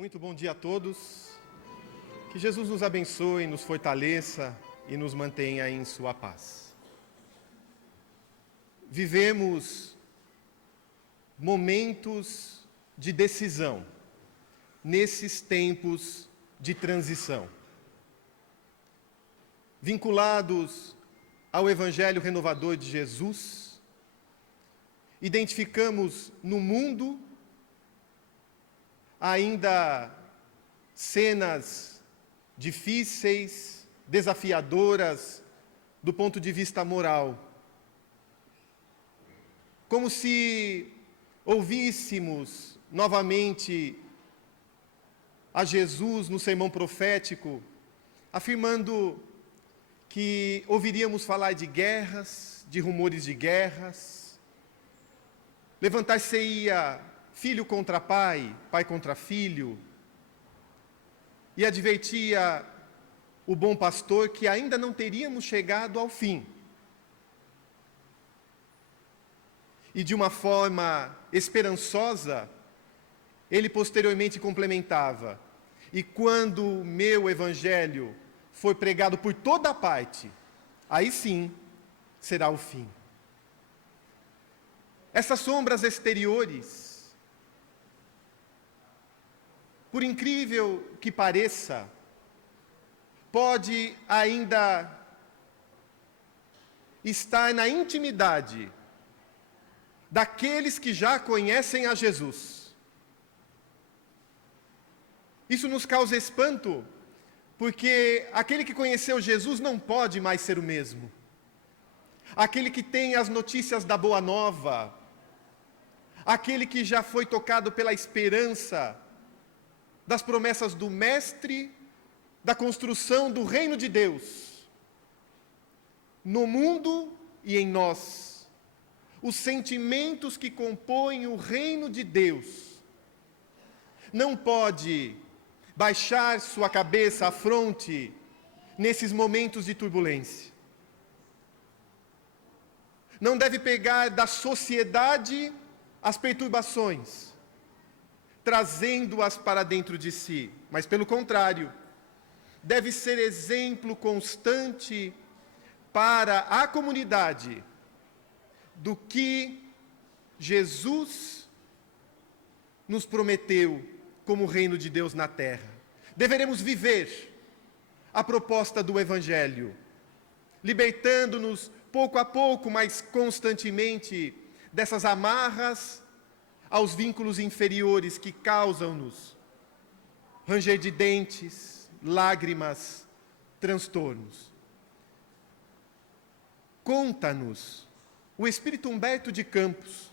Muito bom dia a todos. Que Jesus nos abençoe, nos fortaleça e nos mantenha em sua paz. Vivemos momentos de decisão nesses tempos de transição. Vinculados ao Evangelho renovador de Jesus, identificamos no mundo ainda cenas difíceis, desafiadoras do ponto de vista moral. Como se ouvíssemos novamente a Jesus no sermão profético, afirmando que ouviríamos falar de guerras, de rumores de guerras, levantar-se-ia filho contra pai, pai contra filho, e advertia o bom pastor que ainda não teríamos chegado ao fim. E de uma forma esperançosa, ele posteriormente complementava: e quando o meu evangelho for pregado por toda parte, aí sim será o fim. Essas sombras exteriores, por incrível que pareça, pode ainda estar na intimidade daqueles que já conhecem a Jesus. Isso nos causa espanto, porque aquele que conheceu Jesus não pode mais ser o mesmo. Aquele que tem as notícias da boa nova, aquele que já foi tocado pela esperança das promessas do Mestre, da construção do reino de Deus, no mundo e em nós, os sentimentos que compõem o reino de Deus, não pode baixar sua cabeça à fronte nesses momentos de turbulência. Não deve pegar da sociedade as perturbações, trazendo-as para dentro de si, mas pelo contrário, deve ser exemplo constante para a comunidade do que Jesus nos prometeu como reino de Deus na terra. Deveremos viver a proposta do Evangelho, libertando-nos pouco a pouco, mas constantemente, dessas amarras aos vínculos inferiores que causam-nos ranger de dentes, lágrimas, transtornos. Conta-nos o Espírito Humberto de Campos,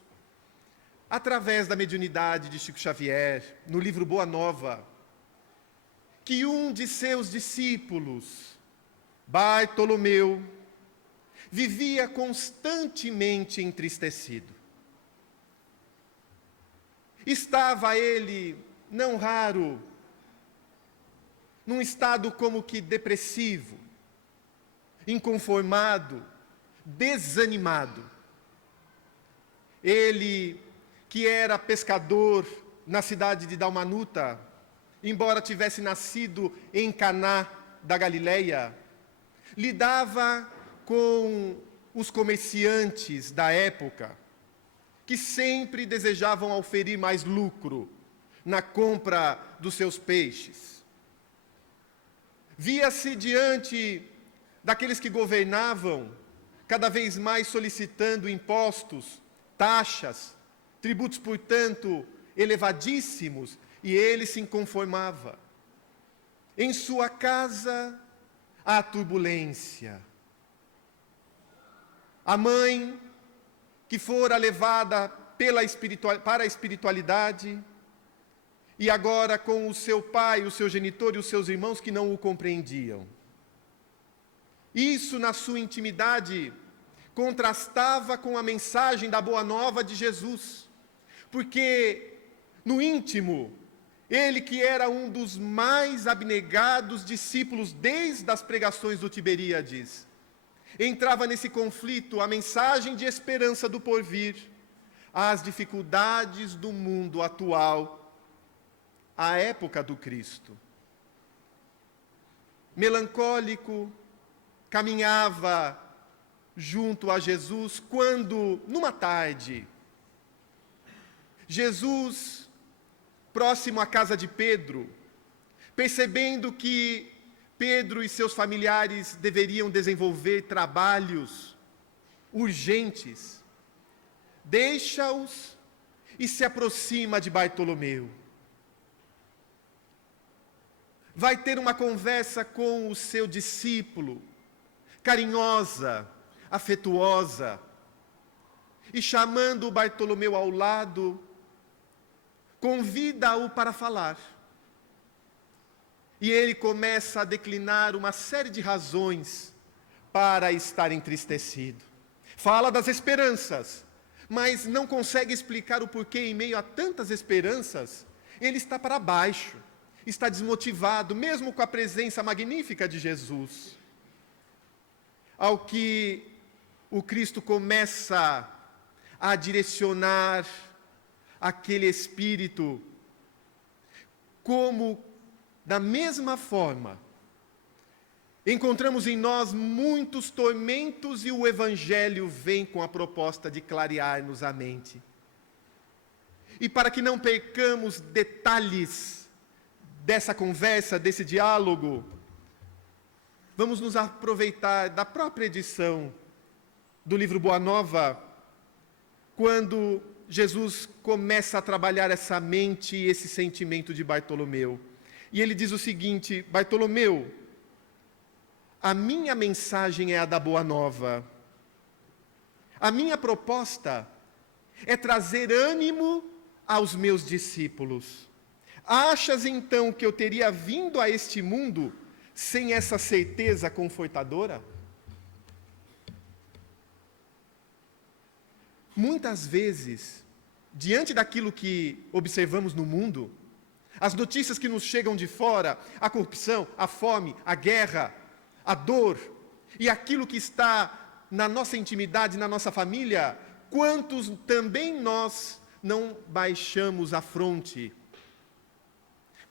através da mediunidade de Chico Xavier, no livro Boa Nova, que um de seus discípulos, Bartolomeu, vivia constantemente entristecido. Estava ele, não raro, num estado como que depressivo, inconformado, desanimado. Ele, que era pescador na cidade de Dalmanuta, embora tivesse nascido em Caná da Galileia, lidava com os comerciantes da época, que sempre desejavam auferir mais lucro na compra dos seus peixes. Via-se diante daqueles que governavam, cada vez mais solicitando impostos, taxas, tributos, portanto, elevadíssimos, e ele se inconformava. Em sua casa, há turbulência. A mãe, que fora levada para a espiritualidade, e agora com o seu pai, o seu genitor e os seus irmãos que não o compreendiam. Isso, na sua intimidade, contrastava com a mensagem da Boa Nova de Jesus, porque no íntimo, ele que era um dos mais abnegados discípulos desde as pregações do Tiberíades, entrava nesse conflito a mensagem de esperança do porvir, às dificuldades do mundo atual, à época do Cristo. Melancólico, caminhava junto a Jesus quando, numa tarde, Jesus, próximo à casa de Pedro, percebendo que Pedro e seus familiares deveriam desenvolver trabalhos urgentes, deixa-os e se aproxima de Bartolomeu. Vai ter uma conversa com o seu discípulo, carinhosa, afetuosa, e chamando Bartolomeu ao lado, convida-o para falar. E ele começa a declinar uma série de razões para estar entristecido. Fala das esperanças, mas não consegue explicar o porquê, em meio a tantas esperanças, ele está para baixo, está desmotivado, mesmo com a presença magnífica de Jesus. Ao que o Cristo começa a direcionar aquele espírito, como, da mesma forma, encontramos em nós muitos tormentos e o Evangelho vem com a proposta de clarear-nos a mente. E para que não percamos detalhes dessa conversa, desse diálogo, vamos nos aproveitar da própria edição do livro Boa Nova, quando Jesus começa a trabalhar essa mente e esse sentimento de Bartolomeu. E ele diz o seguinte: Bartolomeu, a minha mensagem é a da Boa Nova. A minha proposta é trazer ânimo aos meus discípulos. Achas então que eu teria vindo a este mundo sem essa certeza confortadora? Muitas vezes, diante daquilo que observamos no mundo, as notícias que nos chegam de fora, a corrupção, a fome, a guerra, a dor, e aquilo que está na nossa intimidade, na nossa família, quantos também nós não baixamos a fronte?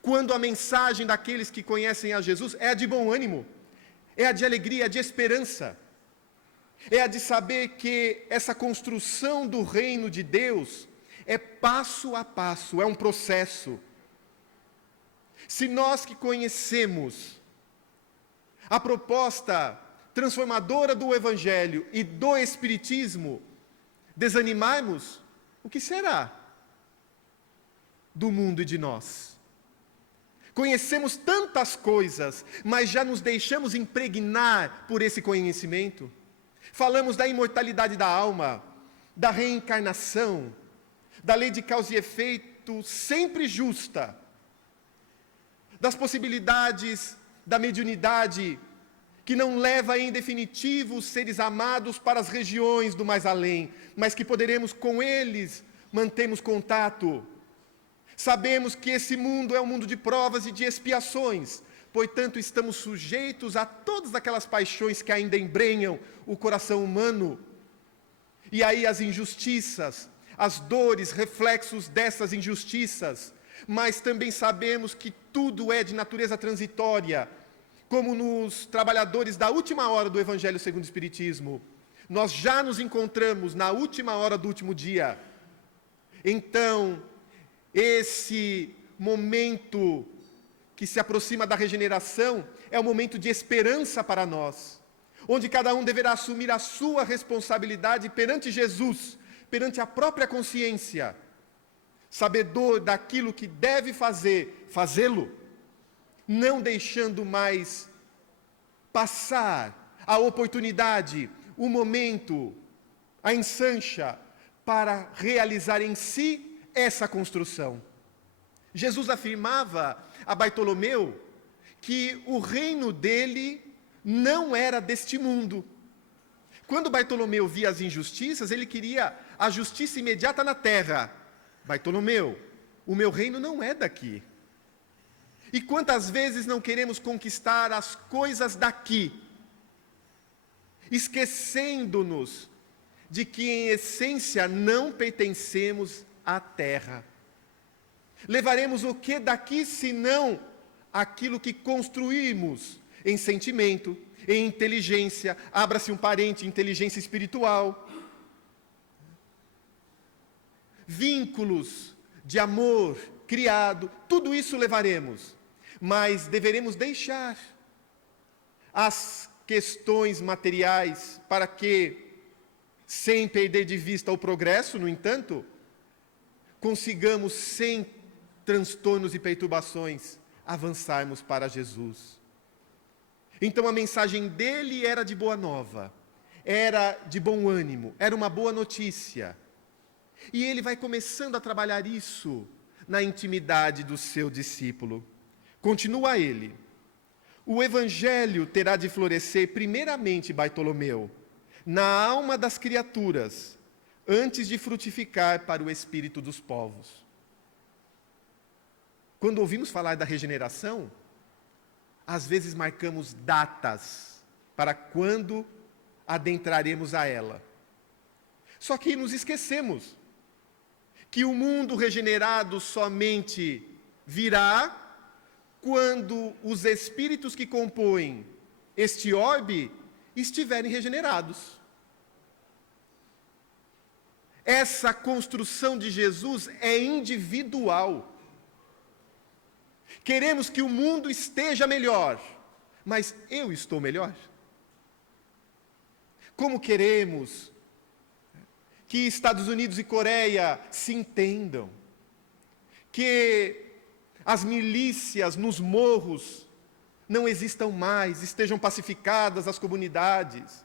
Quando a mensagem daqueles que conhecem a Jesus é a de bom ânimo, é a de alegria, é a de esperança, é a de saber que essa construção do reino de Deus é passo a passo, é um processo. Se nós que conhecemos a proposta transformadora do Evangelho e do Espiritismo desanimarmos, o que será do mundo e de nós? Conhecemos tantas coisas, mas já nos deixamos impregnar por esse conhecimento. Falamos da imortalidade da alma, da reencarnação, da lei de causa e efeito sempre justa, das possibilidades da mediunidade, que não leva em definitivo os seres amados para as regiões do mais além, mas que poderemos com eles mantermos contato. Sabemos que esse mundo é um mundo de provas e de expiações, portanto estamos sujeitos a todas aquelas paixões que ainda embrenham o coração humano. E aí as injustiças, as dores, reflexos dessas injustiças, mas também sabemos que tudo é de natureza transitória, como nos trabalhadores da última hora do Evangelho segundo o Espiritismo. Nós já nos encontramos na última hora do último dia. Então, esse momento que se aproxima da regeneração é um momento de esperança para nós, onde cada um deverá assumir a sua responsabilidade perante Jesus, perante a própria consciência, sabedor daquilo que deve fazer, fazê-lo, não deixando mais passar a oportunidade, o momento, a ensancha, para realizar em si essa construção. Jesus afirmava a Bartolomeu que o reino dele não era deste mundo. Quando Bartolomeu via as injustiças, ele queria a justiça imediata na terra. Bartolomeu, o meu reino não é daqui. E quantas vezes não queremos conquistar as coisas daqui, esquecendo-nos de que, em essência, não pertencemos à terra. Levaremos o que daqui, senão aquilo que construímos em sentimento, em inteligência, abra-se um parente, inteligência espiritual, vínculos de amor criado, tudo isso levaremos, mas deveremos deixar as questões materiais para que, sem perder de vista o progresso, no entanto, consigamos, sem transtornos e perturbações, avançarmos para Jesus. Então a mensagem dele era de boa nova, era de bom ânimo, era uma boa notícia. E ele vai começando a trabalhar isso na intimidade do seu discípulo. Continua ele: o evangelho terá de florescer primeiramente, Bartolomeu, na alma das criaturas, antes de frutificar para o espírito dos povos. Quando ouvimos falar da regeneração, às vezes marcamos datas para quando adentraremos a ela. Só que nos esquecemos que o mundo regenerado somente virá quando os espíritos que compõem este orbe estiverem regenerados. Essa construção de Jesus é individual. Queremos que o mundo esteja melhor, mas eu estou melhor? Como queremos que Estados Unidos e Coreia se entendam, que as milícias nos morros não existam mais, estejam pacificadas as comunidades?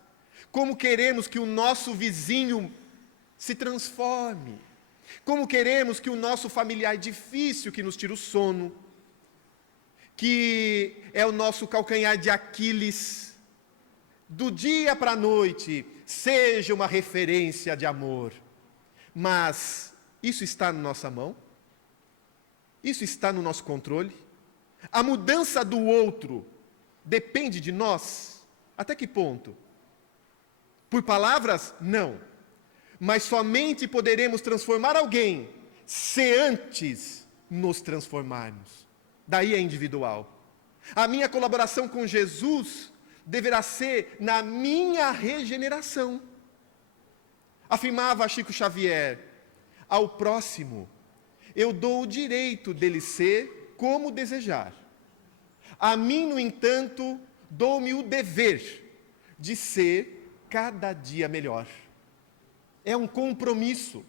Como queremos que o nosso vizinho se transforme? Como queremos que o nosso familiar difícil, que nos tira o sono, que é o nosso calcanhar de Aquiles, do dia para a noite, seja uma referência de amor? Mas isso está na nossa mão? Isso está no nosso controle? A mudança do outro depende de nós? Até que ponto? Por palavras? Não. Mas somente poderemos transformar alguém se antes nos transformarmos. Daí é individual. A minha colaboração com Jesus deverá ser na minha regeneração. Afirmava Chico Xavier: ao próximo eu dou o direito dele ser como desejar. A mim, no entanto, dou-me o dever de ser cada dia melhor. É um compromisso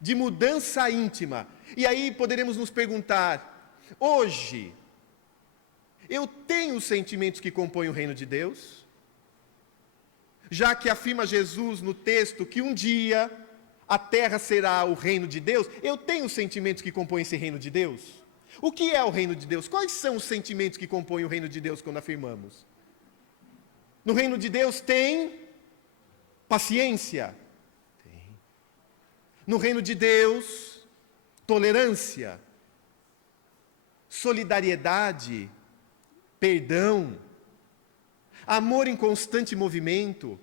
de mudança íntima. E aí poderemos nos perguntar: hoje, eu tenho os sentimentos que compõem o reino de Deus? Já que afirma Jesus no texto que um dia a terra será o reino de Deus, eu tenho os sentimentos que compõem esse reino de Deus? O que é o reino de Deus? Quais são os sentimentos que compõem o reino de Deus quando afirmamos? No reino de Deus tem paciência. Tem. No reino de Deus, tolerância, solidariedade, perdão, amor em constante movimento,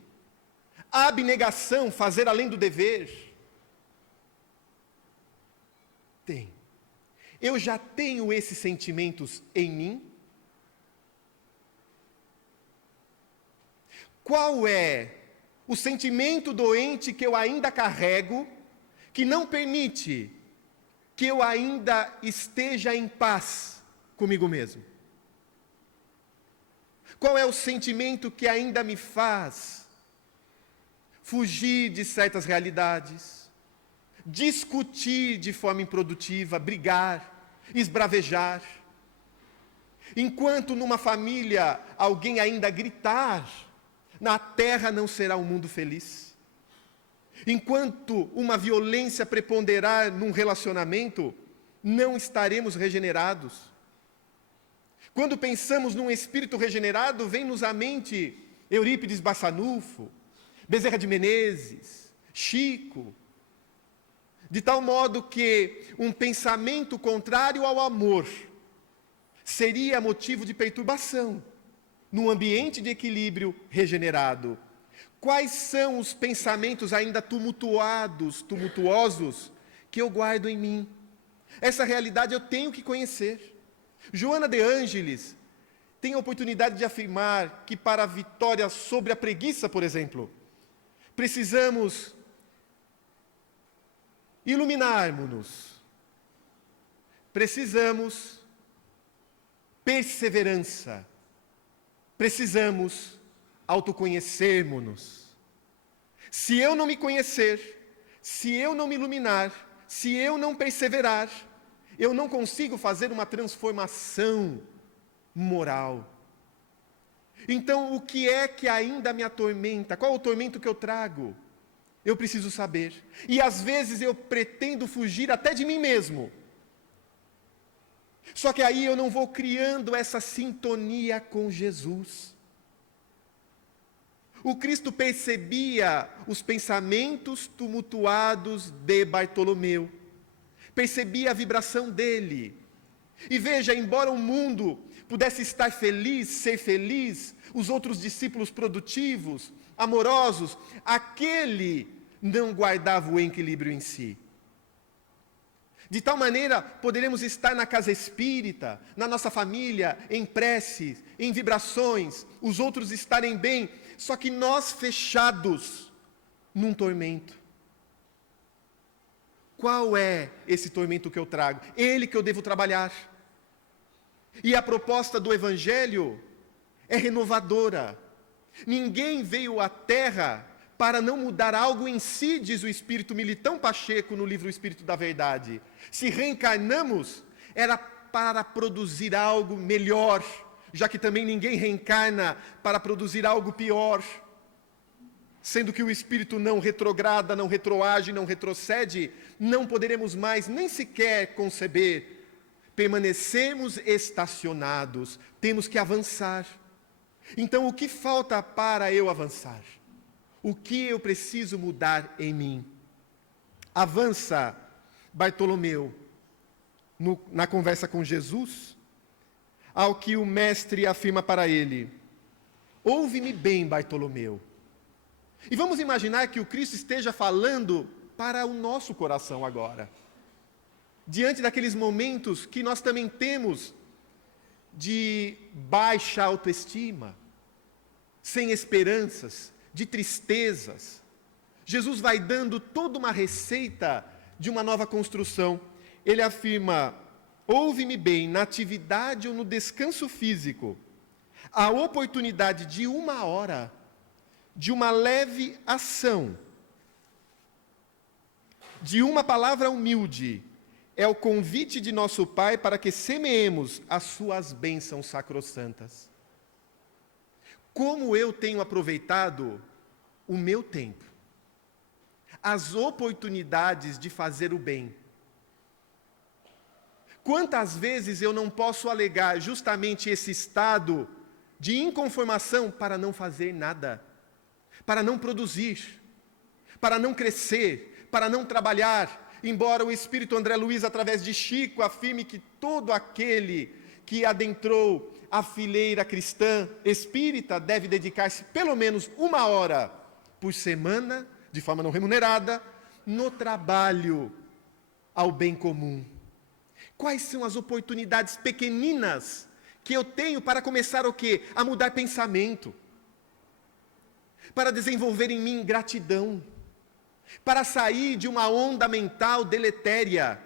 abnegação, fazer além do dever. Tem. Eu já tenho esses sentimentos em mim? Qual é o sentimento doente que eu ainda carrego, que não permite que eu ainda esteja em paz comigo mesmo? Qual é o sentimento que ainda me faz fugir de certas realidades, discutir de forma improdutiva, brigar, esbravejar? Enquanto numa família alguém ainda gritar, na terra não será um mundo feliz. Enquanto uma violência preponderar num relacionamento, não estaremos regenerados. Quando pensamos num espírito regenerado, vem-nos à mente Eurípides Barçanufo, Bezerra de Menezes, Chico, de tal modo que um pensamento contrário ao amor seria motivo de perturbação num ambiente de equilíbrio regenerado. Quais são os pensamentos ainda tumultuosos que eu guardo em mim? Essa realidade eu tenho que conhecer. Joana de Ângeles tem a oportunidade de afirmar que para a vitória sobre a preguiça, por exemplo, precisamos iluminarmos-nos, precisamos perseverança, precisamos autoconhecermos-nos. Se eu não me conhecer, se eu não me iluminar, se eu não perseverar, eu não consigo fazer uma transformação moral. Então, o que é que ainda me atormenta? Qual é o tormento que eu trago? Eu preciso saber. E às vezes eu pretendo fugir até de mim mesmo. Só que aí eu não vou criando essa sintonia com Jesus. O Cristo percebia os pensamentos tumultuados de Bartolomeu. Percebia a vibração dele. E veja, embora o mundo pudesse estar feliz, ser feliz, os outros discípulos produtivos, amorosos, aquele não guardava o equilíbrio em si. De tal maneira, poderemos estar na casa espírita, na nossa família, em preces, em vibrações, os outros estarem bem, só que nós fechados num tormento. Qual é esse tormento que eu trago? Ele que eu devo trabalhar. E a proposta do Evangelho é renovadora. Ninguém veio à Terra para não mudar algo em si, diz o Espírito Militão Pacheco no livro O Espírito da Verdade. Se reencarnamos, era para produzir algo melhor, já que também ninguém reencarna para produzir algo pior. Sendo que o Espírito não retrograda, não retroage, não retrocede, não poderemos mais nem sequer conceber. Permanecemos estacionados, temos que avançar. Então, o que falta para eu avançar? O que eu preciso mudar em mim? Avança Bartolomeu na conversa com Jesus, ao que o mestre afirma para ele: ouve-me bem, Bartolomeu. E vamos imaginar que o Cristo esteja falando para o nosso coração agora. Diante daqueles momentos que nós também temos de baixa autoestima, sem esperanças, de tristezas, Jesus vai dando toda uma receita de uma nova construção. Ele afirma: ouve-me bem, na atividade ou no descanso físico, a oportunidade de 1 hora, de uma leve ação, de uma palavra humilde, é o convite de nosso Pai para que semeemos as suas bênçãos sacrossantas. Como eu tenho aproveitado o meu tempo, as oportunidades de fazer o bem. Quantas vezes eu não posso alegar justamente esse estado de inconformação para não fazer nada, para não produzir, para não crescer, para não trabalhar, embora o Espírito André Luiz, através de Chico, afirme que todo aquele que adentrou a fileira cristã espírita deve dedicar-se pelo menos 1 hora por semana, de forma não remunerada, no trabalho ao bem comum. Quais são as oportunidades pequeninas que eu tenho para começar o quê? A mudar pensamento, para desenvolver em mim gratidão, para sair de uma onda mental deletéria,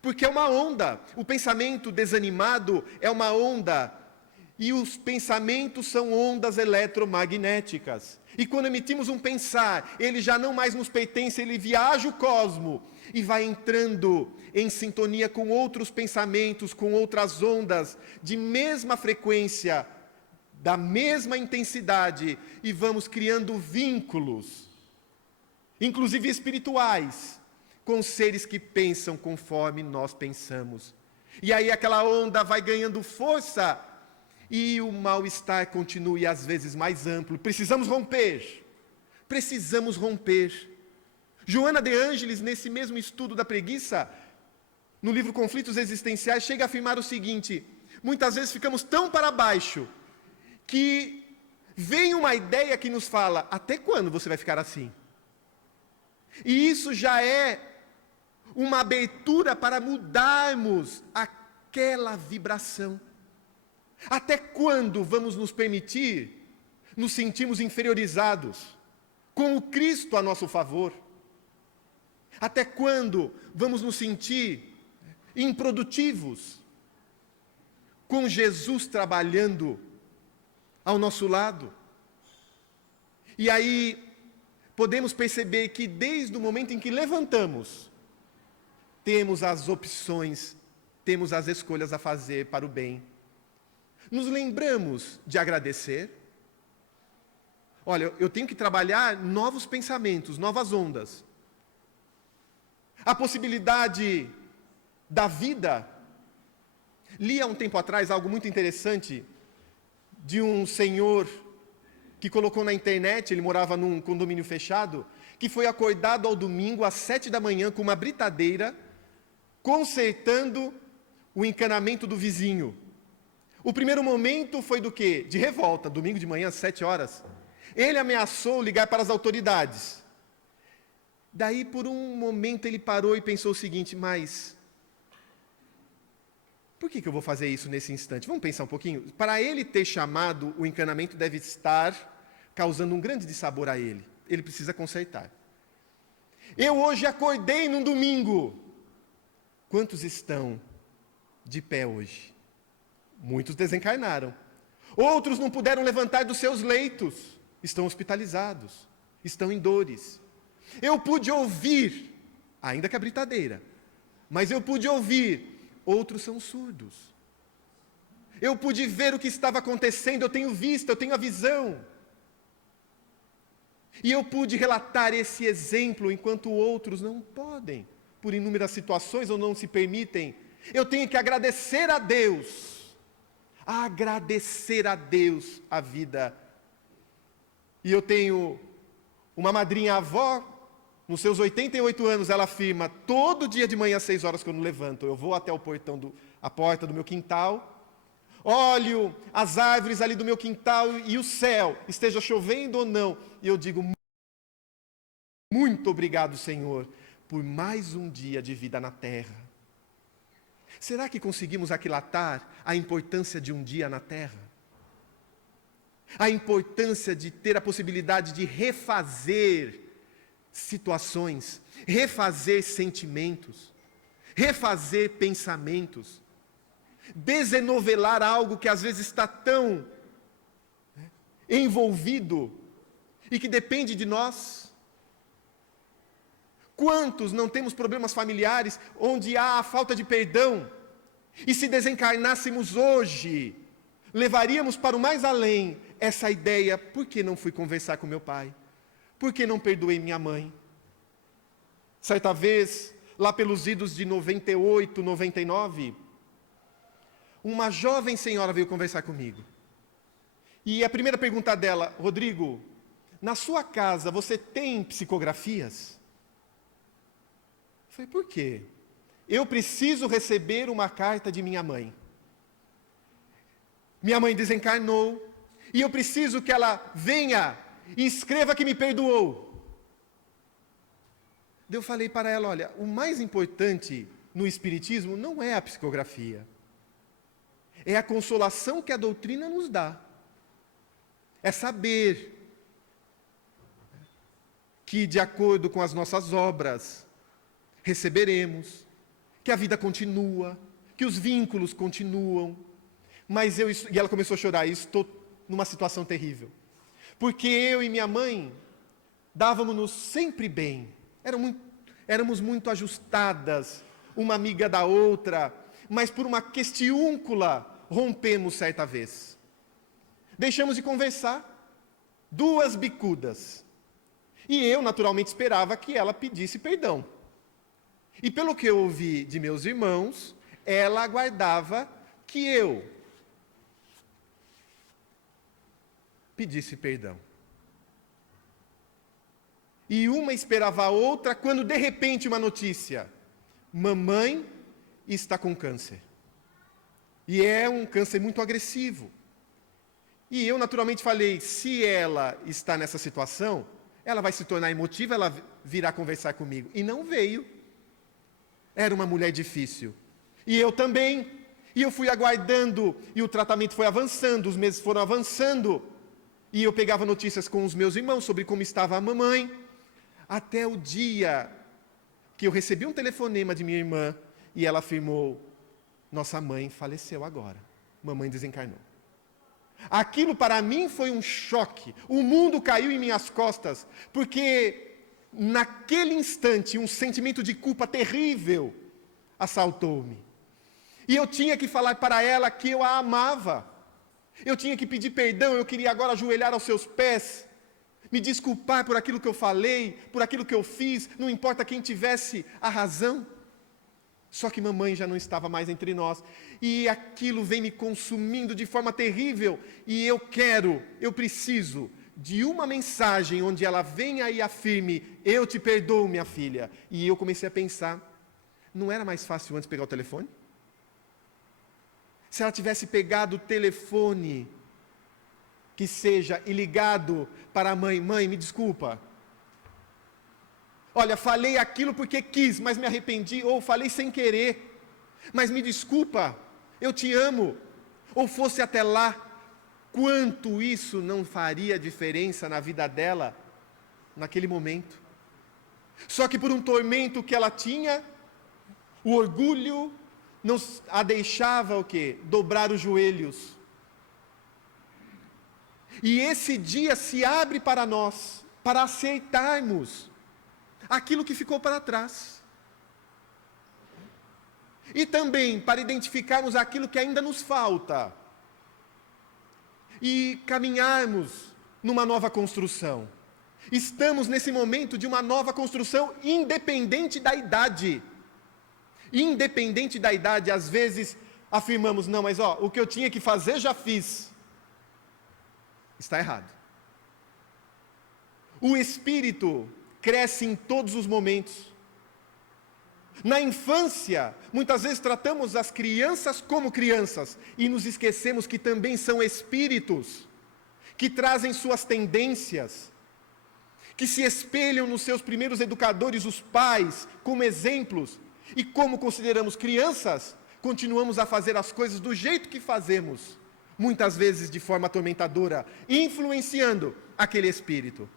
porque é uma onda, o pensamento desanimado é uma onda, e os pensamentos são ondas eletromagnéticas, e quando emitimos um pensar, ele já não mais nos pertence, ele viaja o cosmo, e vai entrando em sintonia com outros pensamentos, com outras ondas, de mesma frequência, da mesma intensidade, e vamos criando vínculos, inclusive espirituais, com seres que pensam conforme nós pensamos. E aí aquela onda vai ganhando força, e o mal-estar continua, e às vezes mais amplo. Precisamos romper. Joana de Ângeles, nesse mesmo estudo da preguiça, no livro Conflitos Existenciais, chega a afirmar o seguinte: muitas vezes ficamos tão para baixo, que vem uma ideia que nos fala: até quando você vai ficar assim? E isso já é uma abertura para mudarmos aquela vibração. Até quando vamos nos permitir nos sentirmos inferiorizados, com o Cristo a nosso favor? Até quando vamos nos sentir improdutivos, com Jesus trabalhando ao nosso lado? E aí podemos perceber que desde o momento em que levantamos, temos as opções, temos as escolhas a fazer para o bem. Nos lembramos de agradecer. Olha, eu tenho que trabalhar novos pensamentos, novas ondas. A possibilidade da vida. Li há um tempo atrás algo muito interessante de um senhor que colocou na internet, ele morava num condomínio fechado, que foi acordado ao domingo às 7 da manhã com uma britadeira, consertando o encanamento do vizinho. O primeiro momento foi do quê? De revolta, domingo de manhã às 7 horas. Ele ameaçou ligar para as autoridades. Daí, por um momento, ele parou e pensou o seguinte: mas por que eu vou fazer isso nesse instante? Vamos pensar um pouquinho? Para ele ter chamado, o encanamento deve estar causando um grande dissabor a ele. Ele precisa consertar. Eu hoje acordei num domingo. Quantos estão de pé hoje? Muitos desencarnaram. Outros não puderam levantar dos seus leitos. Estão hospitalizados. Estão em dores. Eu pude ouvir, ainda que a britadeira, mas eu pude ouvir, outros são surdos. Eu pude ver o que estava acontecendo, eu tenho vista, eu tenho a visão. E eu pude relatar esse exemplo, enquanto outros não podem, por inúmeras situações ou não se permitem. Eu tenho que agradecer a Deus a vida. E eu tenho uma madrinha-avó, nos seus 88 anos, ela afirma: todo dia de manhã, às 6 horas, quando levanto, eu vou até a porta do meu quintal, olho as árvores ali do meu quintal e o céu, esteja chovendo ou não, e eu digo: muito obrigado, Senhor, por mais um dia de vida na terra. Será que conseguimos aquilatar a importância de um dia na terra? A importância de ter a possibilidade de refazer situações, refazer sentimentos, refazer pensamentos, desenovelar algo que às vezes está tão envolvido e que depende de nós. Quantos não temos problemas familiares onde há a falta de perdão? E se desencarnássemos hoje, levaríamos para o mais além essa ideia: por que não fui conversar com meu pai? Por que não perdoei minha mãe? Certa vez, lá pelos idos de 98, 99, uma jovem senhora veio conversar comigo. E a primeira pergunta dela: Rodrigo, na sua casa você tem psicografias? Eu falei: por quê? Eu preciso receber uma carta de minha mãe. Minha mãe desencarnou, e eu preciso que ela venha e escreva que me perdoou. Eu falei para ela: olha, o mais importante no Espiritismo não é a psicografia. É a consolação que a doutrina nos dá. É saber que, de acordo com as nossas obras, receberemos, que a vida continua, que os vínculos continuam. E ela começou a chorar: estou numa situação terrível. Porque eu e minha mãe dávamos-nos sempre bem. Éramos muito ajustadas, uma amiga da outra, mas por uma questiúncula rompemos certa vez. Deixamos de conversar, 2 bicudas. E eu, naturalmente, esperava que ela pedisse perdão. E pelo que eu ouvi de meus irmãos, ela aguardava que eu pedisse perdão. E uma esperava a outra, quando de repente uma notícia: mamãe está com câncer. E é um câncer muito agressivo. E eu naturalmente falei: se ela está nessa situação, ela vai se tornar emotiva, ela virá conversar comigo. E não veio. Era uma mulher difícil. E eu também. E eu fui aguardando, e o tratamento foi avançando, os meses foram avançando. E eu pegava notícias com os meus irmãos sobre como estava a mamãe. Até o dia que eu recebi um telefonema de minha irmã, e ela afirmou: nossa mãe faleceu agora. Mamãe desencarnou. Aquilo para mim foi um choque. O mundo caiu em minhas costas, porque naquele instante um sentimento de culpa terrível assaltou-me. E eu tinha que falar para ela que eu a amava. Eu tinha que pedir perdão, eu queria agora ajoelhar aos seus pés, me desculpar por aquilo que eu falei, por aquilo que eu fiz, não importa quem tivesse a razão. Só que mamãe já não estava mais entre nós, e aquilo vem me consumindo de forma terrível, e eu preciso de uma mensagem onde ela venha e afirme: eu te perdoo, minha filha. E eu comecei a pensar, não era mais fácil antes pegar o telefone? Se ela tivesse pegado o telefone, que seja, e ligado para a mãe: mãe, me desculpa. Olha, falei aquilo porque quis, mas me arrependi, ou falei sem querer, mas me desculpa, eu te amo. Ou fosse até lá, quanto isso não faria diferença na vida dela, naquele momento. Só que por um tormento que ela tinha, o orgulho não a deixava o quê? Dobrar os joelhos. E esse dia se abre para nós, para aceitarmos aquilo que ficou para trás. E também para identificarmos aquilo que ainda nos falta. E caminharmos numa nova construção. Estamos nesse momento de uma nova construção, independente da idade. Independente da idade, às vezes afirmamos: não, mas o que eu tinha que fazer já fiz. Está errado. O espírito cresce em todos os momentos. Na infância, muitas vezes tratamos as crianças como crianças e nos esquecemos que também são espíritos, que trazem suas tendências, que se espelham nos seus primeiros educadores, os pais, como exemplos. E como consideramos crianças, continuamos a fazer as coisas do jeito que fazemos, muitas vezes de forma atormentadora, influenciando aquele espírito.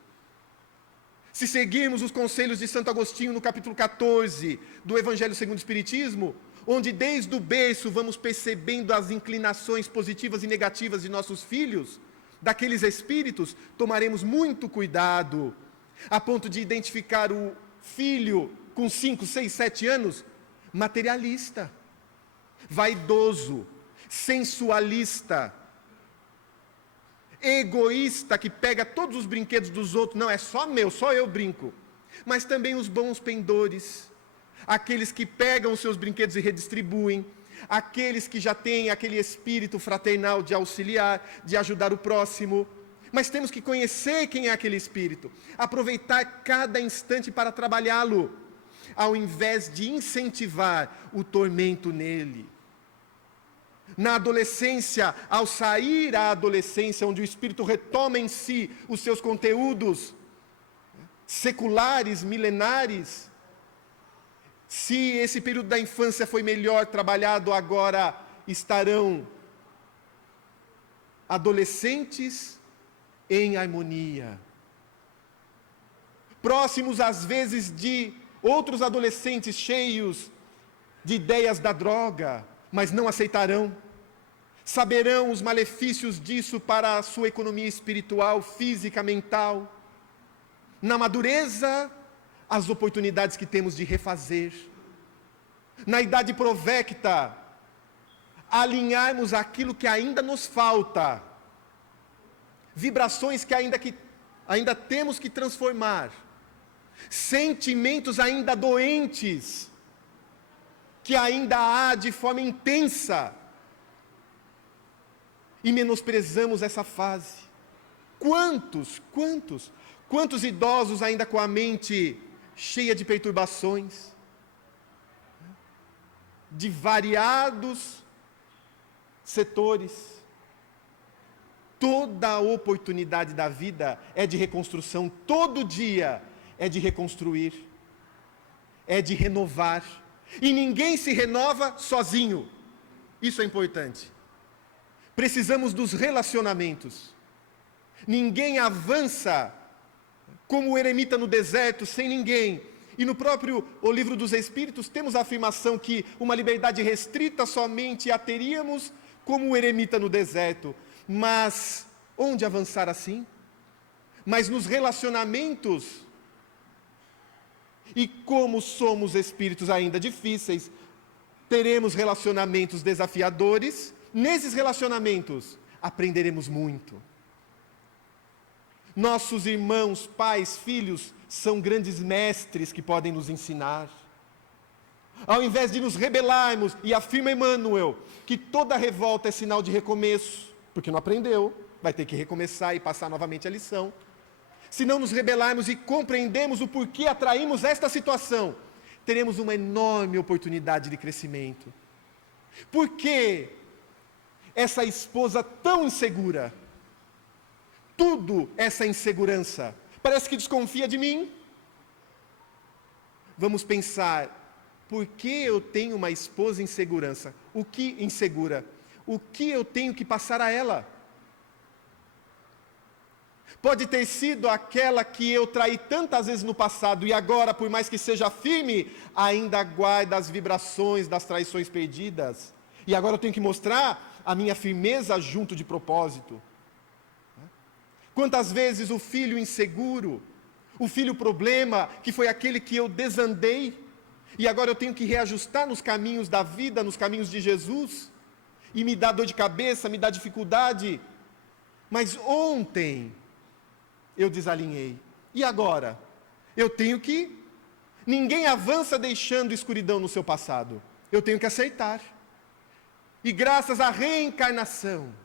Se seguirmos os conselhos de Santo Agostinho no capítulo 14 do Evangelho segundo o Espiritismo, onde desde o berço vamos percebendo as inclinações positivas e negativas de nossos filhos, daqueles espíritos, tomaremos muito cuidado, a ponto de identificar o filho com 5, 6, 7 anos, materialista, vaidoso, sensualista, egoísta, que pega todos os brinquedos dos outros, não, é só meu, só eu brinco. Mas também os bons pendores, aqueles que pegam os seus brinquedos e redistribuem, aqueles que já têm aquele espírito fraternal de auxiliar, de ajudar o próximo. Mas temos que conhecer quem é aquele espírito, aproveitar cada instante para trabalhá-lo, ao invés de incentivar o tormento nele. Na adolescência, ao sair à adolescência, onde o espírito retoma em si os seus conteúdos seculares, milenares, se esse período da infância foi melhor trabalhado, agora estarão adolescentes em harmonia, próximos às vezes de outros adolescentes cheios de ideias da droga, mas não aceitarão. Saberão os malefícios disso para a sua economia espiritual, física, mental. Na madureza, as oportunidades que temos de refazer. Na idade provecta, alinharmos aquilo que ainda nos falta. Vibrações que ainda temos que transformar. Sentimentos ainda doentes, que ainda há de forma intensa, e menosprezamos essa fase. Quantos idosos ainda com a mente cheia de perturbações, de variados setores. Toda a oportunidade da vida é de reconstrução, todo dia é de reconstruir, é de renovar, E ninguém se renova sozinho. Isso é importante. Precisamos dos relacionamentos. Ninguém avança como o eremita no deserto, sem ninguém. E no próprio o Livro dos Espíritos temos a afirmação que uma liberdade restrita somente a teríamos como o eremita no deserto. Mas onde avançar assim? Mas nos relacionamentos. E como somos espíritos ainda difíceis, teremos relacionamentos desafiadores. Nesses relacionamentos aprenderemos muito. Nossos irmãos, pais, filhos, são grandes mestres que podem nos ensinar. Ao invés de nos rebelarmos, e afirma Emmanuel, que toda revolta é sinal de recomeço, porque não aprendeu, vai ter que recomeçar e passar novamente a lição. Se não nos rebelarmos e compreendemos o porquê atraímos esta situação, teremos uma enorme oportunidade de crescimento. Por que essa esposa tão insegura? Tudo essa insegurança. Parece que desconfia de mim. Vamos pensar, por que eu tenho uma esposa insegura? O que eu tenho que passar a ela? Pode ter sido aquela que eu traí tantas vezes no passado e agora, por mais que seja firme, ainda guarda as vibrações das traições perdidas. E agora eu tenho que mostrar a minha firmeza junto de propósito. Quantas vezes o filho inseguro, o filho problema, que foi aquele que eu desandei, e agora eu tenho que reajustar nos caminhos da vida, nos caminhos de Jesus, e me dá dor de cabeça, me dá dificuldade, mas ontem eu desalinhei, e agora? Eu tenho que, ninguém avança deixando escuridão no seu passado, eu tenho que aceitar, e graças à reencarnação,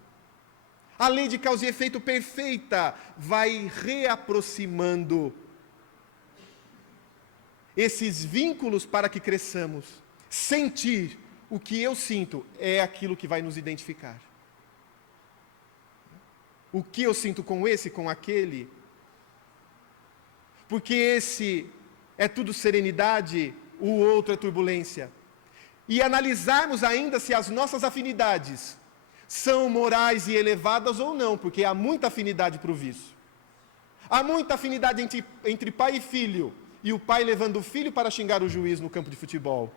a lei de causa e efeito perfeita vai reaproximando esses vínculos para que cresçamos. Sentir o que eu sinto é aquilo que vai nos identificar. O que eu sinto com esse, com aquele. Porque esse é tudo serenidade, o outro é turbulência. E analisarmos ainda se as nossas afinidades são morais e elevadas ou não, porque há muita afinidade para o vício. Há muita afinidade entre pai e filho, e o pai levando o filho para xingar o juiz no campo de futebol.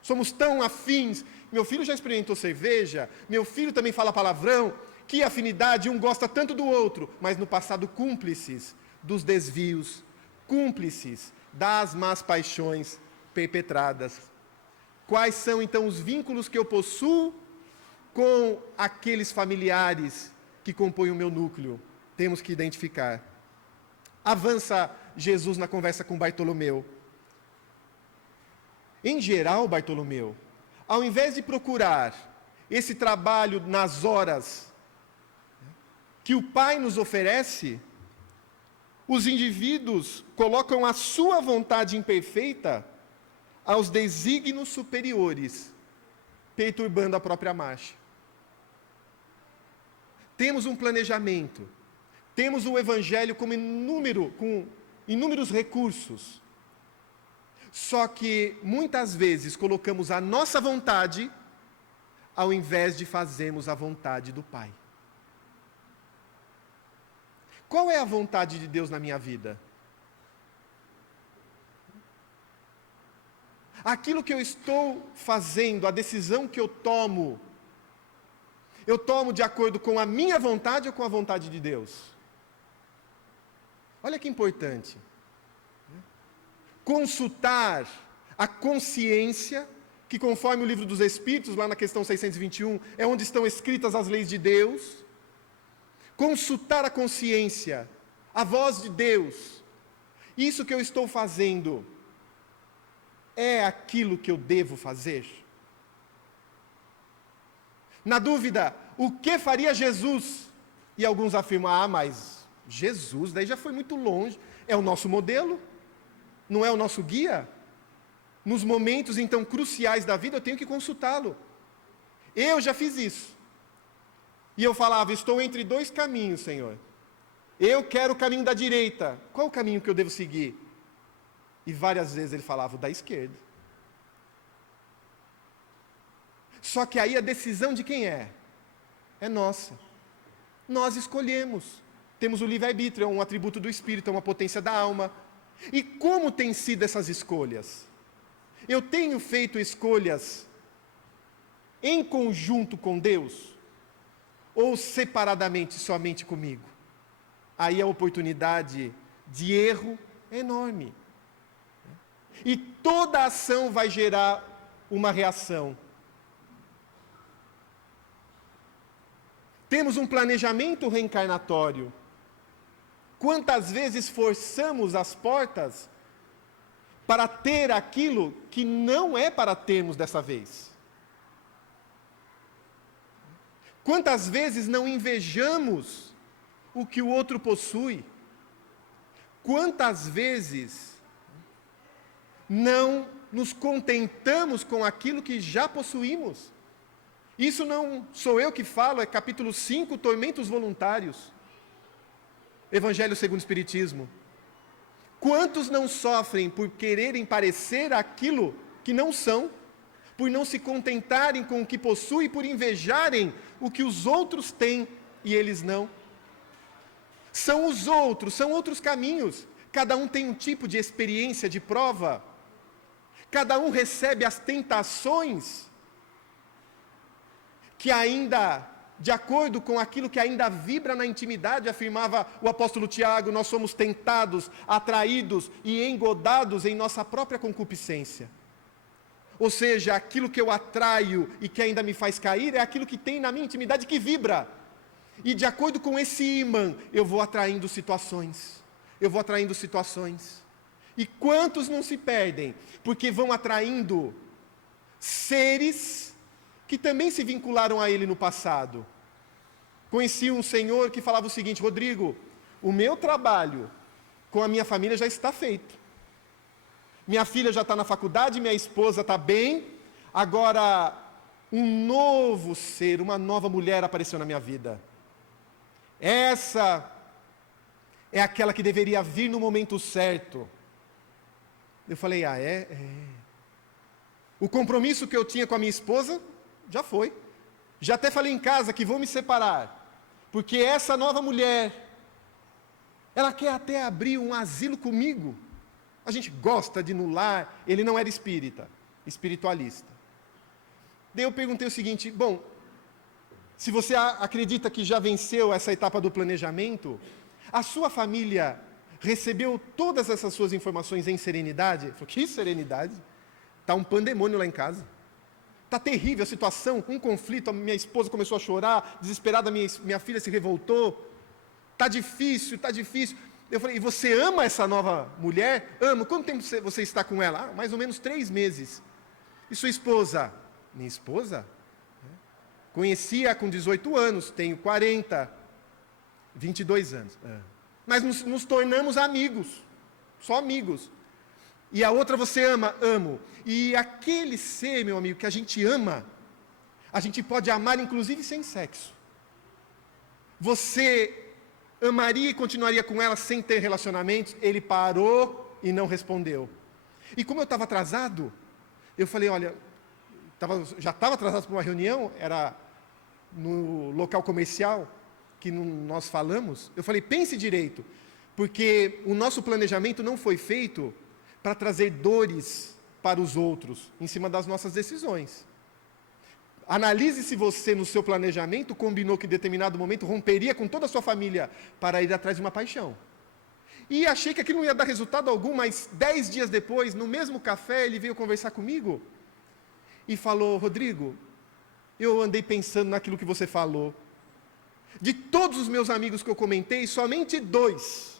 Somos tão afins, meu filho já experimentou cerveja, meu filho também fala palavrão, que afinidade, um gosta tanto do outro, mas no passado cúmplices dos desvios, cúmplices das más paixões perpetradas. Quais são então os vínculos que eu possuo com aqueles familiares que compõem o meu núcleo? Temos que identificar. Avança Jesus na conversa com Bartolomeu. Em geral, Bartolomeu, ao invés de procurar esse trabalho nas horas que o Pai nos oferece, os indivíduos colocam a sua vontade imperfeita aos desígnios superiores, perturbando a própria marcha. Temos um planejamento, temos o Evangelho com inúmeros recursos, só que muitas vezes colocamos a nossa vontade ao invés de fazermos a vontade do Pai. Qual é a vontade de Deus na minha vida? Aquilo que eu estou fazendo, a decisão que eu tomo de acordo com a minha vontade ou com a vontade de Deus? Olha que importante. Consultar a consciência, que conforme o Livro dos Espíritos, lá na questão 621, é onde estão escritas as leis de Deus. Consultar a consciência, a voz de Deus. Isso que eu estou fazendo é aquilo que eu devo fazer? Na dúvida, o que faria Jesus? E alguns afirmam, mas Jesus, daí já foi muito longe. É o nosso modelo? Não é o nosso guia? Nos momentos, então, cruciais da vida, eu tenho que consultá-lo. Eu já fiz isso. E eu falava, estou entre dois caminhos, Senhor. Eu quero o caminho da direita. Qual o caminho que eu devo seguir? E várias vezes ele falava, o da esquerda. Só que aí a decisão de quem é? É nossa. Nós escolhemos. Temos o livre-arbítrio, é um atributo do espírito, é uma potência da alma. E como têm sido essas escolhas? Eu tenho feito escolhas em conjunto com Deus? Ou separadamente, somente comigo? Aí a oportunidade de erro é enorme. E toda ação vai gerar uma reação. Temos um planejamento reencarnatório. Quantas vezes forçamos as portas para ter aquilo que não é para termos dessa vez? Quantas vezes não invejamos o que o outro possui? Quantas vezes não nos contentamos com aquilo que já possuímos? Isso não sou eu que falo, é capítulo 5, tormentos voluntários. Evangelho segundo o Espiritismo. Quantos não sofrem por quererem parecer aquilo que não são, por não se contentarem com o que possuem, por invejarem o que os outros têm e eles não? São os outros, são outros caminhos. Cada um tem um tipo de experiência, de prova. Cada um recebe as tentações que ainda, de acordo com aquilo que ainda vibra na intimidade, afirmava o apóstolo Tiago, nós somos tentados, atraídos e engodados em nossa própria concupiscência. Ou seja, aquilo que eu atraio e que ainda me faz cair é aquilo que tem na minha intimidade que vibra. E de acordo com esse ímã, eu vou atraindo situações. E quantos não se perdem? Porque vão atraindo seres que também se vincularam a ele no passado. Conheci um senhor que falava o seguinte: Rodrigo, o meu trabalho com a minha família já está feito. Minha filha já está na faculdade, minha esposa está bem, agora um novo ser, uma nova mulher apareceu na minha vida. Essa é aquela que deveria vir no momento certo. Eu falei, é. O compromisso que eu tinha com a minha esposa, já foi. Já até falei em casa que vou me separar, porque essa nova mulher, ela quer até abrir um asilo comigo. A gente gosta de ir no lar. Ele não era espírita, espiritualista. Daí eu perguntei o seguinte, bom, se você acredita que já venceu essa etapa do planejamento, a sua família recebeu todas essas suas informações em serenidade? Ele falou, que serenidade? Está um pandemônio lá em casa. Está terrível a situação, um conflito, a minha esposa começou a chorar, desesperada, minha filha se revoltou. Está difícil. Eu falei, e você ama essa nova mulher? Amo. Quanto tempo você está com ela? Mais ou menos 3 meses. E sua esposa? Minha esposa? Conheci-a com 18 anos, tenho 40, 22 anos. Mas nos tornamos amigos, só amigos. E a outra você ama? Amo. E aquele ser, meu amigo, que a gente ama, a gente pode amar inclusive sem sexo. Você amaria e continuaria com ela sem ter relacionamentos? Ele parou e não respondeu. E como eu estava atrasado, eu falei, olha, já estava atrasado para uma reunião, era no local comercial que nós falamos. Eu falei, pense direito, porque o nosso planejamento não foi feito para trazer dores para os outros, em cima das nossas decisões. Analise se você, no seu planejamento, combinou que em determinado momento romperia com toda a sua família para ir atrás de uma paixão. E achei que aquilo não ia dar resultado algum, mas 10 dias depois, no mesmo café, ele veio conversar comigo e falou, Rodrigo, eu andei pensando naquilo que você falou. De todos os meus amigos que eu comentei, somente 2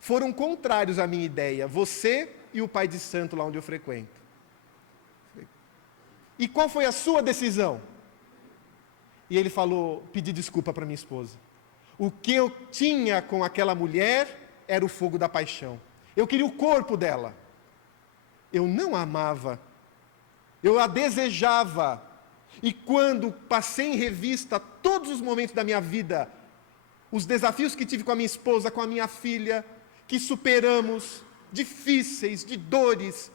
foram contrários à minha ideia, você e o pai de santo lá onde eu frequento. E qual foi a sua decisão? E ele falou, pedi desculpa para minha esposa. O que eu tinha com aquela mulher era o fogo da paixão. Eu queria o corpo dela. Eu não a amava. Eu a desejava. E quando passei em revista todos os momentos da minha vida, os desafios que tive com a minha esposa, com a minha filha, que superamos, difíceis, de dores,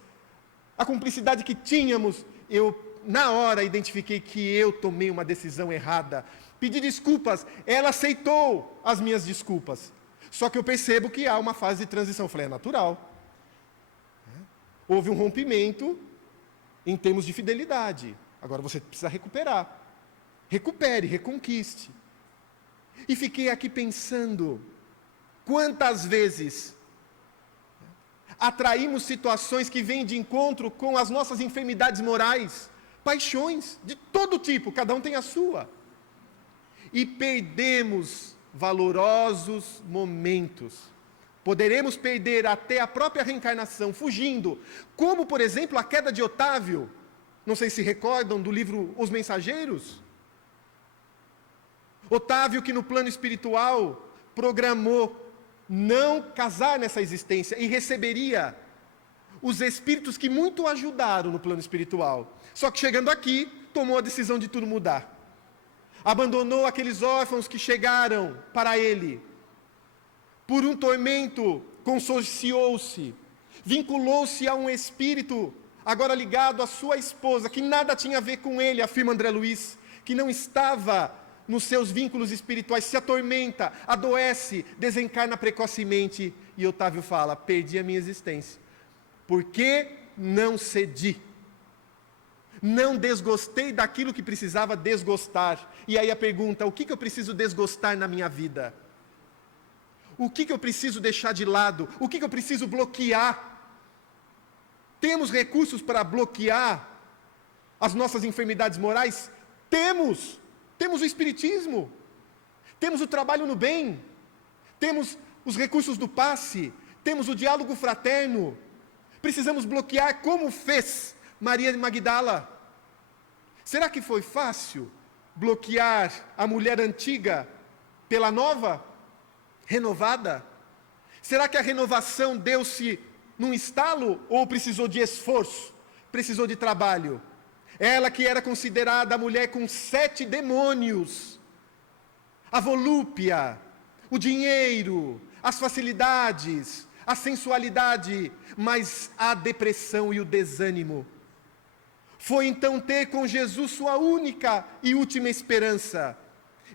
a cumplicidade que tínhamos, eu na hora, identifiquei que eu tomei uma decisão errada. Pedi desculpas, ela aceitou as minhas desculpas. Só que eu percebo que há uma fase de transição. Eu falei, é natural. Houve um rompimento em termos de fidelidade. Agora você precisa recuperar. Recupere, reconquiste. E fiquei aqui pensando, quantas vezes atraímos situações que vêm de encontro com as nossas enfermidades morais, paixões de todo tipo, cada um tem a sua. E perdemos valorosos momentos. Poderemos perder até a própria reencarnação, fugindo. Como, por exemplo, a queda de Otávio. Não sei se recordam do livro Os Mensageiros. Otávio, que no plano espiritual programou não casar nessa existência e receberia os espíritos que muito ajudaram no plano espiritual. Só que chegando aqui, tomou a decisão de tudo mudar. Abandonou aqueles órfãos que chegaram para ele. Por um tormento, consorciou-se, vinculou-se a um espírito, agora ligado à sua esposa, que nada tinha a ver com ele, afirma André Luiz, que não estava nos seus vínculos espirituais, se atormenta, adoece, desencarna precocemente, e Otávio fala, perdi a minha existência, porque não cedi, não desgostei daquilo que precisava desgostar. E aí a pergunta, o que eu preciso desgostar na minha vida? O que eu preciso deixar de lado? O que eu preciso bloquear? Temos recursos para bloquear as nossas enfermidades morais? Temos! Temos o Espiritismo, temos o trabalho no bem, temos os recursos do passe, temos o diálogo fraterno. Precisamos bloquear como fez Maria de Magdala. Será que foi fácil bloquear a mulher antiga pela nova, renovada? Será que a renovação deu-se num estalo ou precisou de esforço, precisou de trabalho? Ela que era considerada a mulher com 7 demônios, a volúpia, o dinheiro, as facilidades, a sensualidade, mas a depressão e o desânimo. Foi então ter com Jesus sua única e última esperança.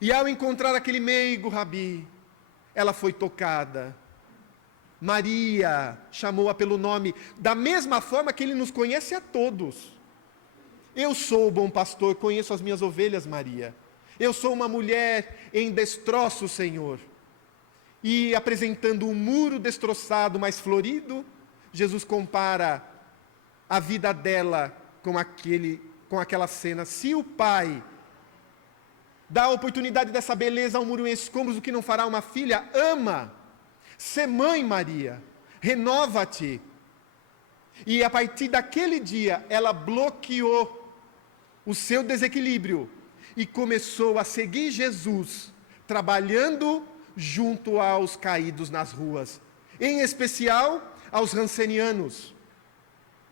E ao encontrar aquele meigo rabi, ela foi tocada. Maria chamou-a pelo nome, da mesma forma que ele nos conhece a todos. Eu sou o bom pastor, conheço as minhas ovelhas, Maria. Eu sou uma mulher em destroço, Senhor. E apresentando um muro destroçado, mas florido, Jesus compara a vida dela com aquela cena. Se o Pai dá a oportunidade dessa beleza a um muro em escombros, o que não fará uma filha? Ama. Sê mãe, Maria. Renova-te. E a partir daquele dia, ela bloqueou o seu desequilíbrio e começou a seguir Jesus, trabalhando junto aos caídos nas ruas, em especial aos rancenianos,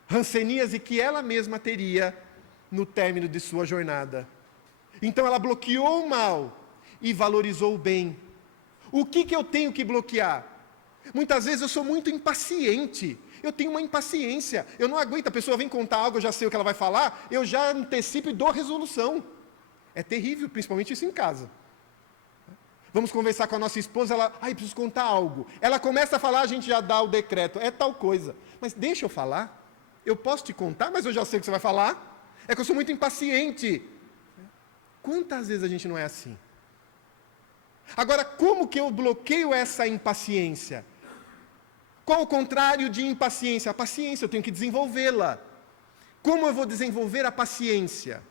ranceníase que ela mesma teria no término de sua jornada. Então ela bloqueou o mal e valorizou o bem. O que eu tenho que bloquear? Muitas vezes eu sou muito impaciente. Eu tenho uma impaciência, eu não aguento, a pessoa vem contar algo, eu já sei o que ela vai falar, eu já antecipo e dou resolução. É terrível, principalmente isso em casa. Vamos conversar com a nossa esposa, ela, preciso contar algo. Ela começa a falar, a gente já dá o decreto, é tal coisa. Mas deixa eu falar, eu posso te contar, mas eu já sei o que você vai falar. É que eu sou muito impaciente. Quantas vezes a gente não é assim? Agora, como que eu bloqueio essa impaciência? Qual o contrário de impaciência? A paciência, eu tenho que desenvolvê-la. Como eu vou desenvolver a paciência?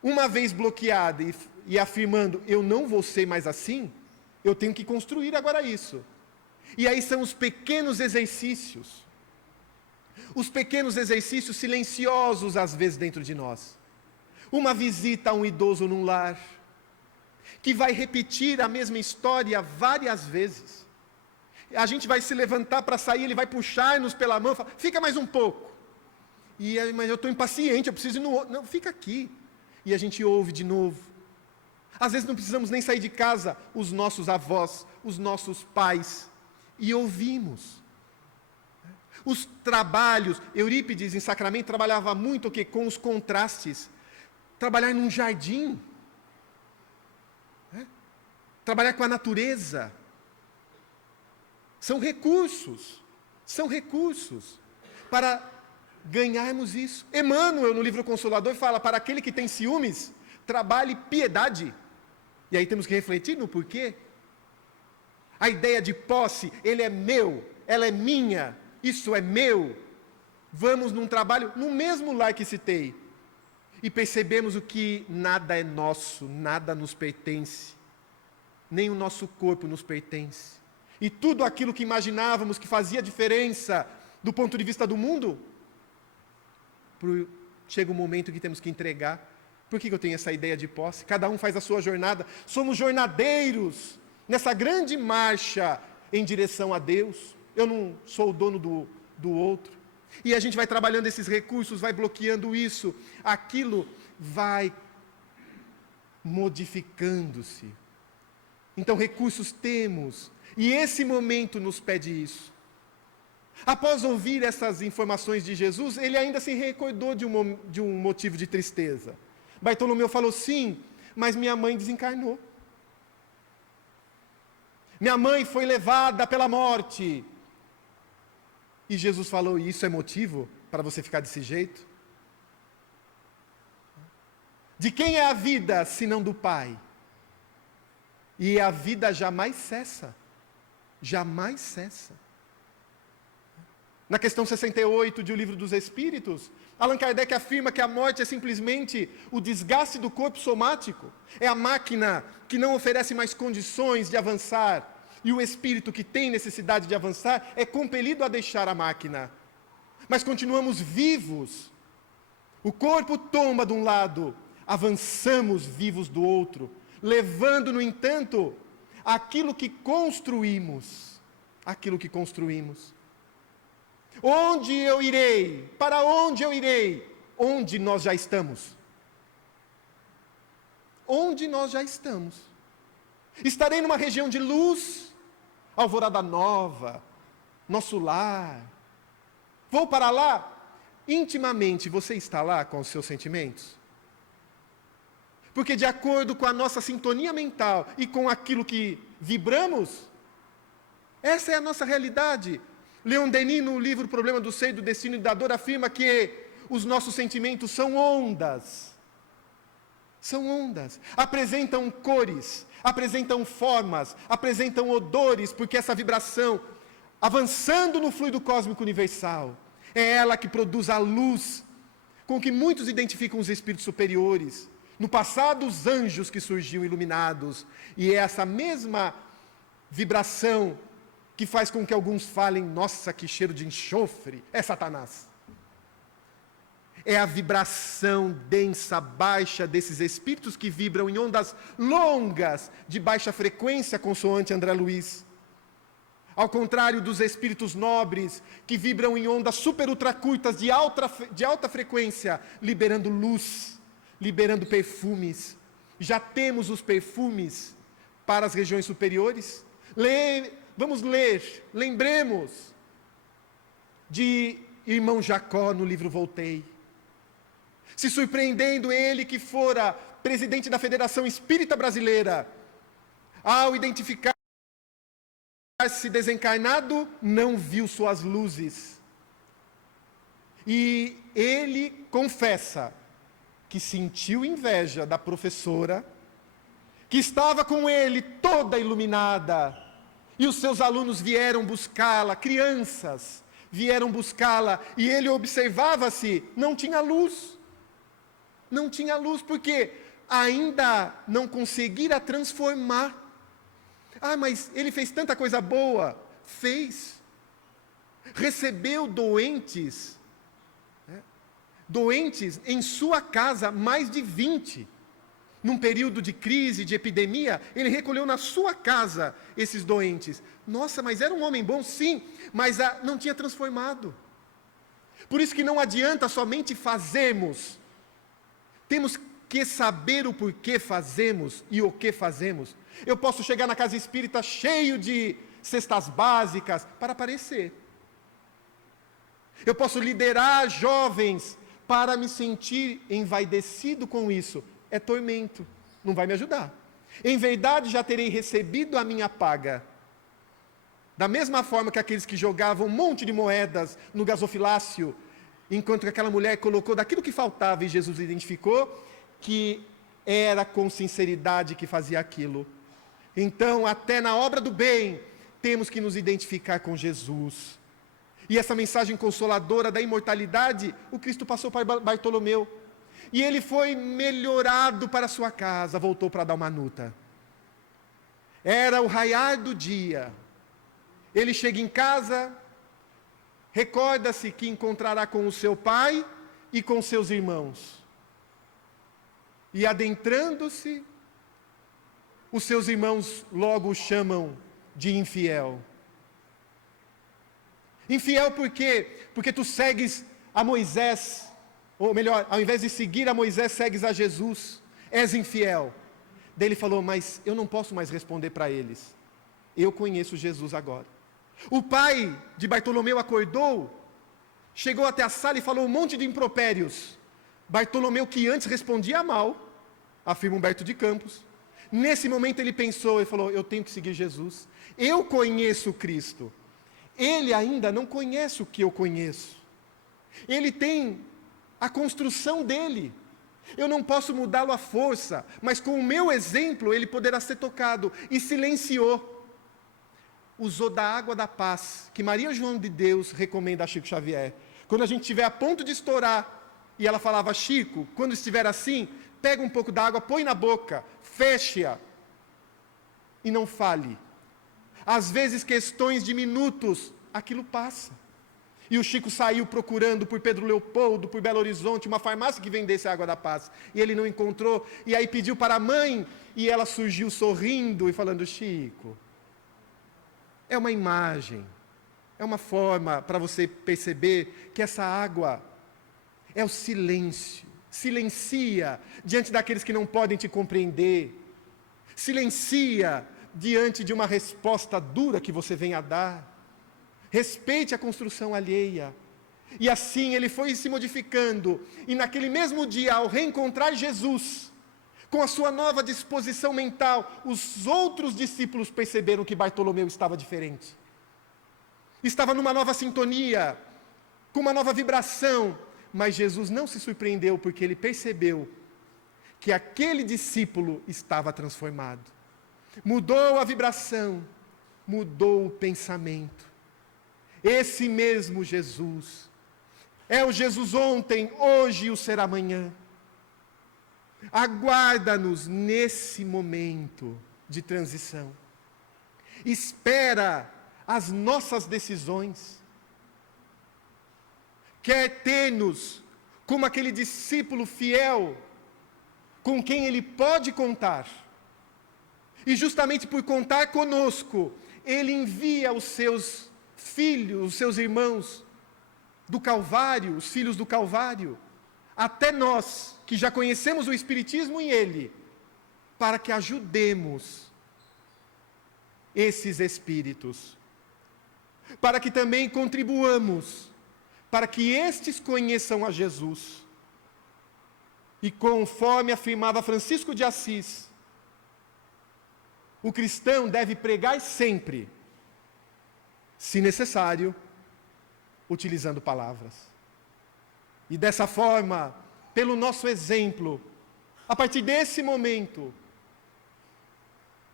Uma vez bloqueada e afirmando, eu não vou ser mais assim, eu tenho que construir agora isso. E aí são os pequenos exercícios. Os pequenos exercícios silenciosos, às vezes, dentro de nós. Uma visita a um idoso num lar, que vai repetir a mesma história várias vezes. A gente vai se levantar para sair, ele vai puxar-nos pela mão, fala, fica mais um pouco. Mas eu estou impaciente, eu preciso ir no outro. Não, fica aqui. E a gente ouve de novo. Às vezes não precisamos nem sair de casa, os nossos avós, os nossos pais, e ouvimos. os trabalhos. Eurípides, em Sacramento, trabalhava muito o quê? Com os contrastes. Trabalhar num jardim. Trabalhar com a natureza. São recursos para ganharmos isso. Emmanuel, no livro Consolador, fala: para aquele que tem ciúmes, trabalhe piedade. E aí temos que refletir no porquê. A ideia de posse, ele é meu, ela é minha, isso é meu. Vamos num trabalho, no mesmo lar que citei, e percebemos o que nada é nosso, nada nos pertence, nem o nosso corpo nos pertence. E tudo aquilo que imaginávamos que fazia diferença do ponto de vista do mundo, chega um momento que temos que entregar. Por que eu tenho essa ideia de posse? Cada um faz a sua jornada, somos jornadeiros nessa grande marcha em direção a Deus. Eu não sou o dono do outro. E a gente vai trabalhando esses recursos, vai bloqueando isso, aquilo vai modificando-se. Então recursos temos, e esse momento nos pede isso. Após ouvir essas informações de Jesus, ele ainda se recordou de um motivo de tristeza. Bartolomeu falou: sim, mas minha mãe desencarnou. Minha mãe foi levada pela morte. E Jesus falou: isso é motivo para você ficar desse jeito? De quem é a vida, senão do Pai? E a vida jamais cessa. Jamais cessa. Na questão 68 de O Livro dos Espíritos, Allan Kardec afirma que a morte é simplesmente o desgaste do corpo somático. É a máquina que não oferece mais condições de avançar. E o espírito que tem necessidade de avançar é compelido a deixar a máquina. Mas continuamos vivos. O corpo tomba de um lado, avançamos vivos do outro, levando, no entanto, aquilo que construímos. Aquilo que construímos. Onde eu irei? Para onde eu irei? Onde nós já estamos. Onde nós já estamos. Estarei numa região de luz, Alvorada Nova, nosso lar. Vou para lá? Intimamente, você está lá com os seus sentimentos? Porque de acordo com a nossa sintonia mental e com aquilo que vibramos, essa é a nossa realidade. Leon Denis, no livro Problema do Ser, do Destino e da Dor, afirma que os nossos sentimentos são ondas. São ondas. Apresentam cores, apresentam formas, apresentam odores, porque essa vibração, avançando no fluido cósmico universal, é ela que produz a luz, com que muitos identificam os espíritos superiores. No passado, os anjos que surgiam iluminados. E é essa mesma vibração que faz com que alguns falem: nossa, que cheiro de enxofre, é Satanás. É a vibração densa, baixa desses espíritos que vibram em ondas longas, de baixa frequência, consoante André Luiz. Ao contrário dos espíritos nobres, que vibram em ondas super ultracurtas, de alta frequência, liberando luz, liberando perfumes. Já temos os perfumes para as regiões superiores? Vamos ler, lembremos de irmão Jacó no livro Voltei. Se surpreendendo ele que fora presidente da Federação Espírita Brasileira, ao identificar-se desencarnado, não viu suas luzes. E ele confessa que sentiu inveja da professora, que estava com ele toda iluminada, e os seus alunos vieram buscá-la, crianças vieram buscá-la, e ele observava-se, não tinha luz. Não tinha luz, porque ainda não conseguira transformar. Ah, mas ele fez tanta coisa boa. Fez. Recebeu doentes em sua casa, mais de 20. Num período de crise, de epidemia, ele recolheu na sua casa esses doentes. Nossa, mas era um homem bom? Sim, mas não tinha transformado. Por isso que não adianta somente fazermos. Temos que saber o porquê fazemos e o que fazemos. Eu posso chegar na casa espírita cheio de cestas básicas para aparecer. Eu posso liderar jovens para me sentir envaidecido com isso. É tormento, não vai me ajudar. Em verdade, já terei recebido a minha paga. Da mesma forma que aqueles que jogavam um monte de moedas no gasofilácio, enquanto aquela mulher colocou daquilo que faltava e Jesus identificou que era com sinceridade que fazia aquilo. Então, até na obra do bem, temos que nos identificar com Jesus. E essa mensagem consoladora da imortalidade, o Cristo passou para Bartolomeu. E ele foi melhorado para a sua casa, voltou para Dalmanuta. Era o raiar do dia. Ele chega em casa, recorda-se que encontrará com o seu pai e com seus irmãos. E adentrando-se, os seus irmãos logo o chamam de infiel. Infiel por quê? Porque tu segues a Moisés, ou melhor, ao invés de seguir a Moisés, segues a Jesus. És infiel. Daí ele falou, mas eu não posso mais responder para eles. Eu conheço Jesus agora. O pai de Bartolomeu acordou, chegou até a sala e falou um monte de impropérios. Bartolomeu, que antes respondia mal, afirma Humberto de Campos, nesse momento ele pensou e falou, eu tenho que seguir Jesus. Eu conheço Cristo. Ele ainda não conhece o que eu conheço. Ele tem a construção dele. Eu não posso mudá-lo à força, mas com o meu exemplo ele poderá ser tocado. E silenciou. Usou da água da paz, que Maria João de Deus recomenda a Chico Xavier. Quando a gente estiver a ponto de estourar, e ela falava, Chico, quando estiver assim, pega um pouco da água, põe na boca, feche-a, e não fale. Às vezes, questões de minutos, aquilo passa. E o Chico saiu procurando por Pedro Leopoldo, por Belo Horizonte, uma farmácia que vendesse a água da paz. E ele não encontrou, e aí pediu para a mãe, e ela surgiu sorrindo e falando, Chico, é uma imagem, é uma forma para você perceber que essa água é o silêncio. Silencia diante daqueles que não podem te compreender. Silencia diante de uma resposta dura que você venha a dar. Respeite a construção alheia. E assim ele foi se modificando. E naquele mesmo dia, ao reencontrar Jesus, com a sua nova disposição mental, os outros discípulos perceberam que Bartolomeu estava diferente. Estava numa nova sintonia, com uma nova vibração. Mas Jesus não se surpreendeu, porque ele percebeu que aquele discípulo estava transformado. Mudou a vibração, mudou o pensamento. Esse mesmo Jesus é o Jesus ontem, hoje e o será amanhã. Aguarda-nos nesse momento de transição. Espera as nossas decisões. Quer ter-nos como aquele discípulo fiel com quem ele pode contar. E justamente por contar conosco, ele envia os seus filhos, os seus irmãos do Calvário, os filhos do Calvário, até nós, que já conhecemos o Espiritismo em ele, para que ajudemos esses espíritos, para que também contribuamos, para que estes conheçam a Jesus. E conforme afirmava Francisco de Assis, o cristão deve pregar sempre, se necessário, utilizando palavras. E dessa forma, pelo nosso exemplo, a partir desse momento,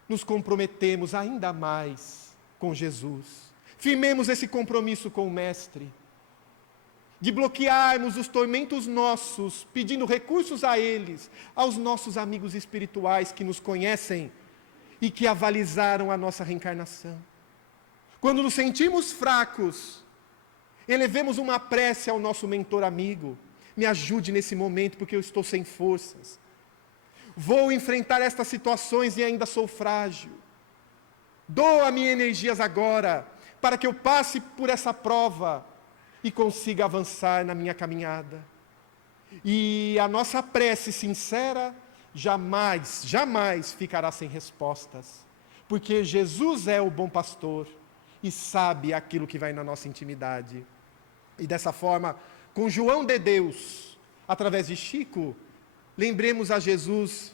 nos comprometemos ainda mais com Jesus. Firmemos esse compromisso com o Mestre, de bloquearmos os tormentos nossos, pedindo recursos a eles, aos nossos amigos espirituais que nos conhecem e que avalizaram a nossa reencarnação. Quando nos sentimos fracos, elevemos uma prece ao nosso mentor amigo. Me ajude nesse momento, porque eu estou sem forças. Vou enfrentar estas situações e ainda sou frágil. Doa-me energias agora, para que eu passe por essa prova e consiga avançar na minha caminhada. E a nossa prece sincera jamais, jamais ficará sem respostas, porque Jesus é o bom pastor e sabe aquilo que vai na nossa intimidade. E dessa forma, com João de Deus, através de Chico, lembremos a Jesus,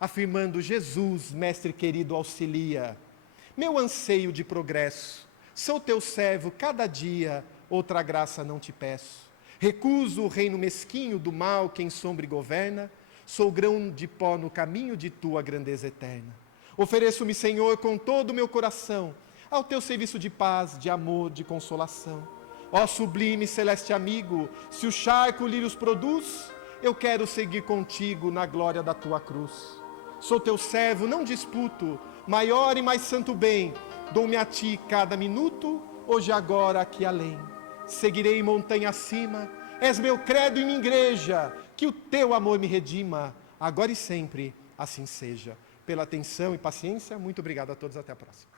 afirmando: Jesus, mestre querido, auxilia meu anseio de progresso. Sou teu servo, cada dia, outra graça não te peço. Recuso o reino mesquinho do mal que em sombra governa, sou grão de pó no caminho de tua grandeza eterna. Ofereço-me, Senhor, com todo o meu coração, ao teu serviço de paz, de amor, de consolação. Ó sublime celeste amigo, se o charco lírios produz, eu quero seguir contigo na glória da tua cruz. Sou teu servo, não disputo, maior e mais santo bem, dou-me a ti cada minuto, hoje agora aqui além. Seguirei montanha acima, és meu credo e minha igreja, que o teu amor me redima, agora e sempre, assim seja. Pela atenção e paciência, muito obrigado a todos, até a próxima.